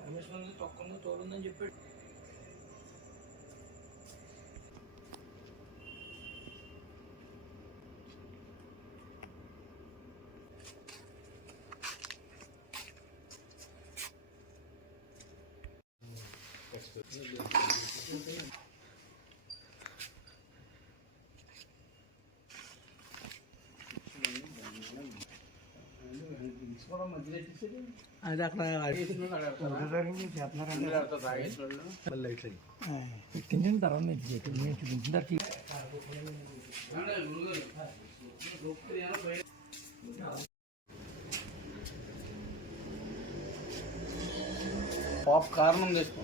పరమేశ్వరుని తొక్కంగా తోలుందని చెప్పాడు. అది అక్కడ ఎక్కించిన తర్వాత నేను చూపించిన పాప్ కారణం చేసుకో.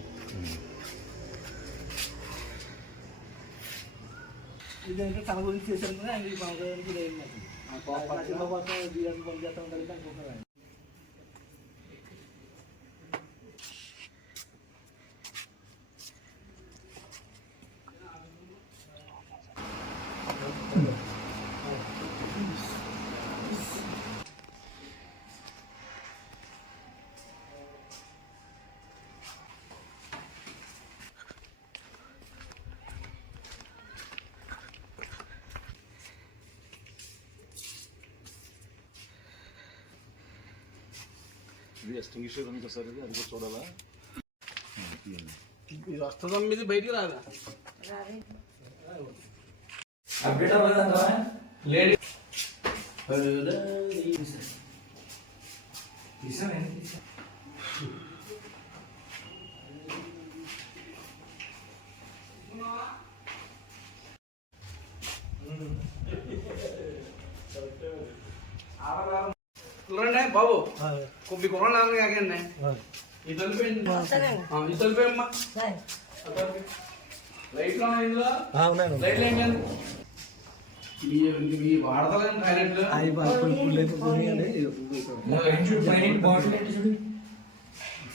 ఇదంటే తన గురించి చేశారు కదా, అది మన గురించి పనిచేస్తాం కలిసి అనుకుంటున్నాను. ఇది ఎస్టింగ్విషర్ ఉంది సార్, అది కూడా చూడాలా? ఇది వస్తుందా మీది బయటికి రాదా? అప్డేట్ అవ్వదా లేడీ బాబు కొద్ది కొనాలి కాకండి. ఇది తలిపోయిందమ్మా. లైట్లో ఇందులో లైట్లు ఏం కాదు. ఈ వాడతలేని టాయిలెట్లు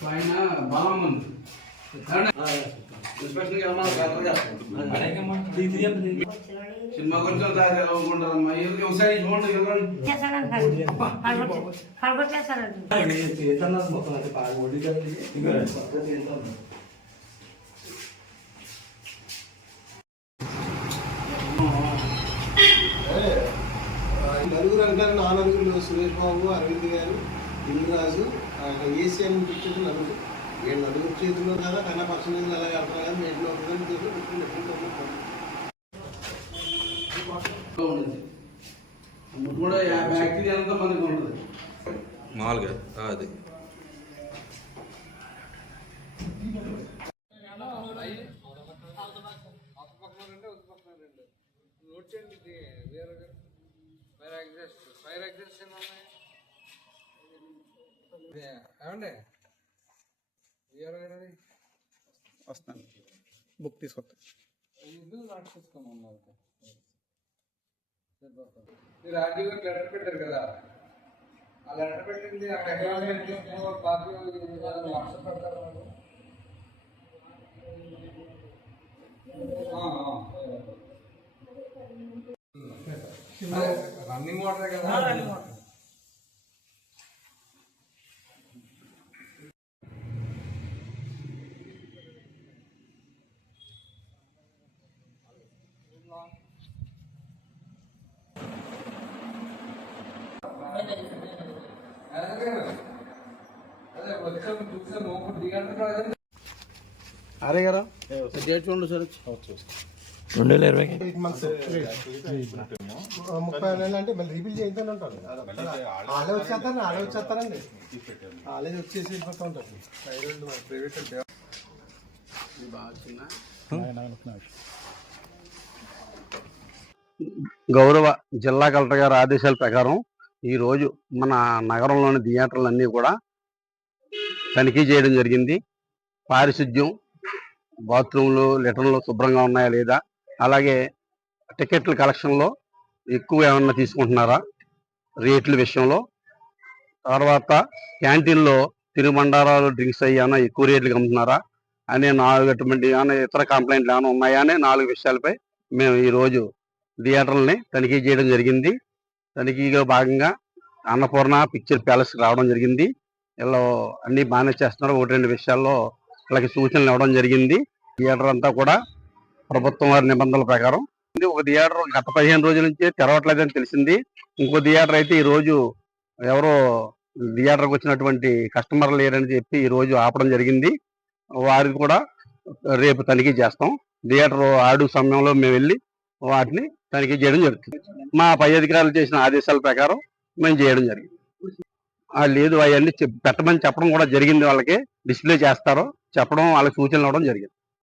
ఆయన బలం ఉంది. సినిమా కొంచెం తెలవకుంటారమ్మా. వ్యవసాయం చూడండి నలుగురు అంటారు. ఆ నలుగురు సురేష్ బాబు, అరవింద్ గారు, దిల్రాజు, ఏసీ అని పిక్చర్ నలుగురు. నేను నలుగురు చేతుల్లో కదా కన్నా పర్సెంటేజ్ అలాగే అంటారు కదా. నేటిలో కూడా 50 యాక్టివ్ ఎంత మందికి ఉంటుంది మామూలుగా. అది వస్తాను, బుక్ తీసుకొస్తా. మీరు ఆర్డీ గారు లెటర్ పెట్టారు కదా, ఆ లెటర్ పెట్టింది వాట్సాప్ పెడతారు. రన్నింగ్ వాటర్ కదా. అరే గారా డేట్ చూడండి సార్. 2020 30 నెలలు అంటే మళ్ళీ రీబిల్ చేద్దాం ఉంటారు. వాళ్ళే వచ్చేస్తారండి. వాళ్ళే వచ్చేసి వెళ్ళిపోతూ ఉంటారు. బాగా చిన్న గౌరవ జిల్లా కలెక్టర్ గారి ఆదేశాల ప్రకారం ఈరోజు మన నగరంలోని థియేటర్లన్నీ కూడా తనిఖీ చేయడం జరిగింది. పారిశుద్ధ్యం, బాత్రూంలు, లెటర్లు శుభ్రంగా ఉన్నాయా లేదా, అలాగే టికెట్ల కలెక్షన్లో ఎక్కువ ఏమన్నా తీసుకుంటున్నారా రేట్ల విషయంలో, తర్వాత క్యాంటీన్లో తినుబండారాలు, డ్రింక్స్ అయ్యానా ఎక్కువ రేట్లకు అమ్ముతున్నారా అనే 4 అటువంటి ఏమైనా ఇతర కంప్లైంట్లు ఏమైనా ఉన్నాయా అనే 4 విషయాలపై మేము ఈరోజు థియేటర్లని తనిఖీ చేయడం జరిగింది. తనిఖీలో భాగంగా అన్నపూర్ణ పిక్చర్ ప్యాలెస్ రావడం జరిగింది. ఇలా అన్ని బాగానే చేస్తున్నారు. 1-2 విషయాల్లో వాళ్ళకి సూచనలు ఇవ్వడం జరిగింది. థియేటర్ అంతా కూడా ప్రభుత్వం వారి నిబంధనల ప్రకారం ఒక థియేటర్ గత 15 రోజుల నుంచి తెరవట్లేదని తెలిసింది. ఇంకో థియేటర్ అయితే ఈ రోజు ఎవరో థియేటర్కి వచ్చినటువంటి కస్టమర్లు లేరని చెప్పి ఈ రోజు ఆపడం జరిగింది. వారికి కూడా రేపు తనిఖీ చేస్తాం. థియేటర్ ఆడు సమయంలో మేము వెళ్ళి వాటిని తనిఖీ చేయడం జరుగుతుంది. మా పై అధికారులు చేసిన ఆదేశాల ప్రకారం మేము చేయడం జరిగింది. లేదు అవన్నీ పెట్టమని చెప్పడం కూడా జరిగింది. వాళ్ళకి డిస్ప్లే చేస్తారో చెప్పడం, వాళ్ళకి సూచనలు ఇవ్వడం జరిగింది.